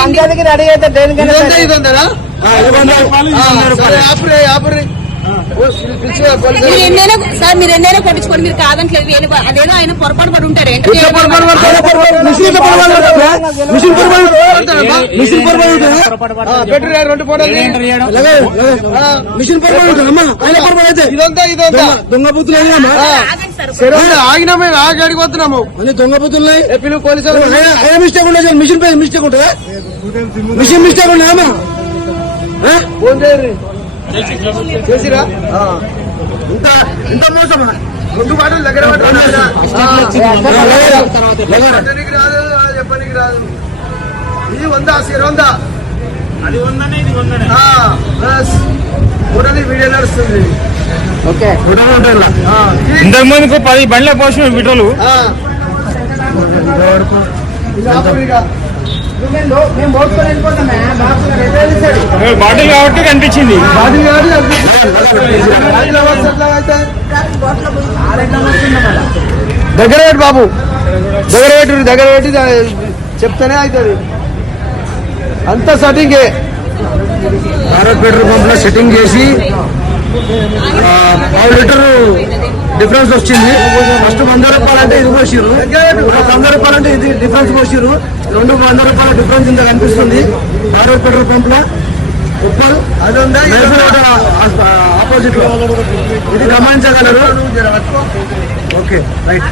పంచాయతీకి రెడీ అయితే దేనికైనా మీరు ఎన్నైనా కొట్టించుకోండి, మీరు కాదంటలేదు. అదేదో ఆయన పొరపాటు పడి ఉంటారు. దొంగ బుద్ధులు ఆగినా మేము ఆడికి వస్తున్నాము. దొంగ బుద్ధులు పిలువు పోలీసులు. మిస్టేక్ ఉండదు, మిషన్ మిస్టేక్ ఉంటుందా? మిషన్ మిస్టేక్ ఉండదమ్మా. ఫోన్ చేయరు చేసిరా ఇంత మోసమా? ముందు పాటలు దగ్గర చెప్పడానికి రాదు, చెప్పడానికి రాదు. ఇది 100 100 అది 100 వీడియో నడుస్తుంది. ఇంతకు ముందుకు 10 బండ్ల పోసిన విటోలు బాటిల్ కాబట్టి కనిపించింది. దగ్గర పెట్టి బాబు, దగ్గర పెట్టి చెప్తానే అవుతుంది. అంత సెట్టింగే. భారత్ పెట్రోల్ పంప్ లో సెట్టింగ్ చేసి 1/2 లీటర్ డిఫరెన్స్ వచ్చింది. ఫస్ట్ 100 రూపాయలంటే ఇది పోసిరు, 100 రూపాయలంటే ఇది డిఫరెన్స్ పోసిరు. 200 రూపాయల డిఫరెన్స్ ఇంత కనిపిస్తుంది భారత్ పెట్రోల్ పంప్ లో. ఉప్పల్ ఆపోజిట్ లో ఇది గమనించగలరు. Okay right.